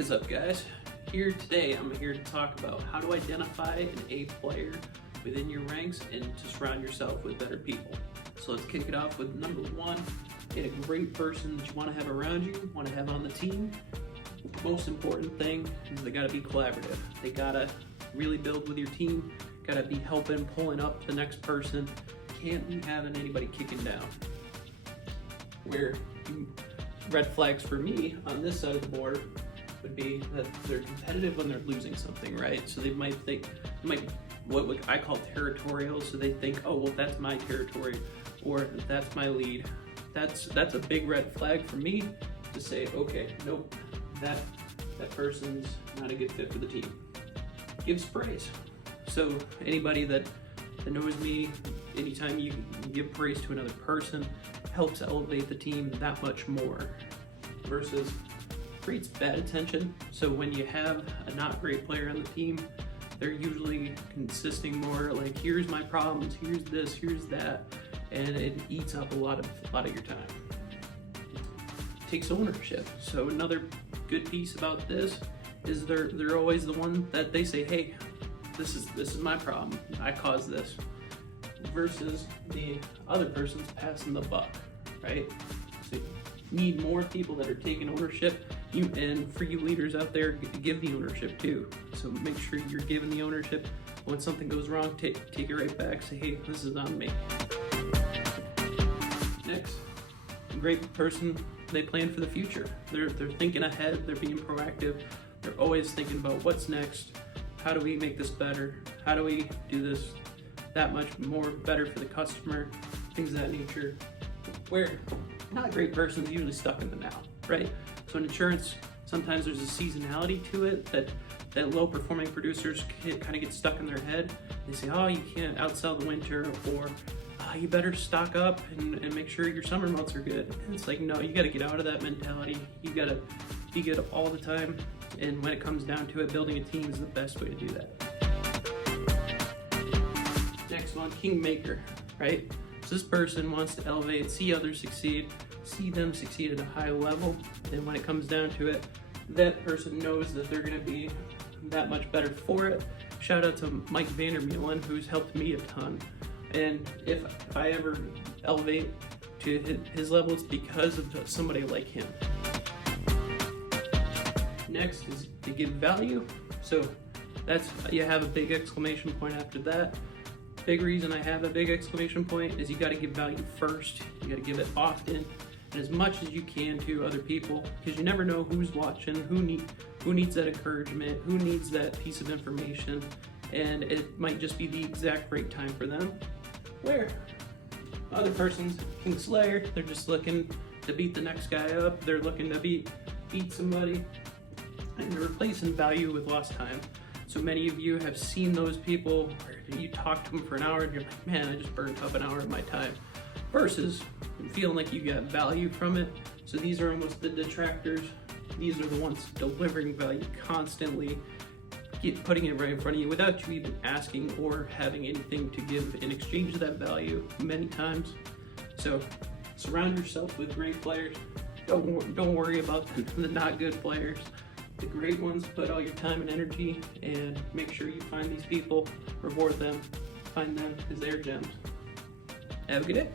What is up, guys? Today I'm here to talk about how to identify an A player within your ranks and to surround yourself with better people. So let's kick it off with number one. Get a great person that you want to have around you, want to have on the team. Most important thing is they got to be collaborative. They got to really build with your team, got to be helping, pulling up the next person. Can't be having anybody kicking down. Where red flags for me on this side of the board would be that they're competitive when they're losing something, right? So they might think, what I call territorial. So they think, oh, well, that's my territory, or that's my lead. That's a big red flag for me to say, okay, nope, that person's not a good fit for the team. Gives praise. So anybody that knows me, anytime you give praise to another person, helps elevate the team that much more. Versus creates bad attention. So when you have a not great player on the team, they're usually consisting more like, here's my problems, here's this, here's that, and it eats up a lot of your time. Takes ownership. So another good piece about this is they're always the one that they say, hey, this is my problem, I caused this. Versus the other person's passing the buck, right? So you need more people that are taking ownership. And for you leaders out there, give the ownership too. So make sure you're giving the ownership. When something goes wrong, take it right back. Say, hey, this is on me. Next, a great person, they plan for the future. They're thinking ahead, they're being proactive. They're always thinking about what's next. How do we make this better? How do we do this that much more better for the customer? Things of that nature. Where not a great person is usually stuck in the now, right? So in insurance, sometimes there's a seasonality to it that low performing producers kind of get stuck in their head. They say, oh, you can't outsell the winter, or you better stock up and make sure your summer months are good. And it's like, no, you got to get out of that mentality. You got to be good all the time. And when it comes down to it, building a team is the best way to do that. Next one, kingmaker, right? So this person wants to elevate, see others succeed, see them succeed at a high level. And when it comes down to it, that person knows that they're going to be that much better for it. Shout out to Mike Vandermeulen, who's helped me a ton. And if I ever elevate to his level, it's because of somebody like him. Next is to give value. So you have a big exclamation point after that. Big reason I have a big exclamation point is you got to give value first. You got to give it often and as much as you can to other people, because you never know who's watching, who needs that encouragement, who needs that piece of information, and it might just be the exact right time for them. Where other person's King Slayer, they're just looking to beat the next guy up, they're looking to beat somebody, and they're replacing value with lost time. So many of you have seen those people where you talk to them for an hour and you're like, man, I just burned up an hour of my time. Versus feeling like you got value from it. So these are almost the detractors. These are the ones delivering value constantly, putting it right in front of you without you even asking or having anything to give in exchange of that value many times. So surround yourself with great players. Don't worry about the not good players. The great ones, put all your time and energy and make sure you find these people, reward them, find them because they're gems. Have a good day.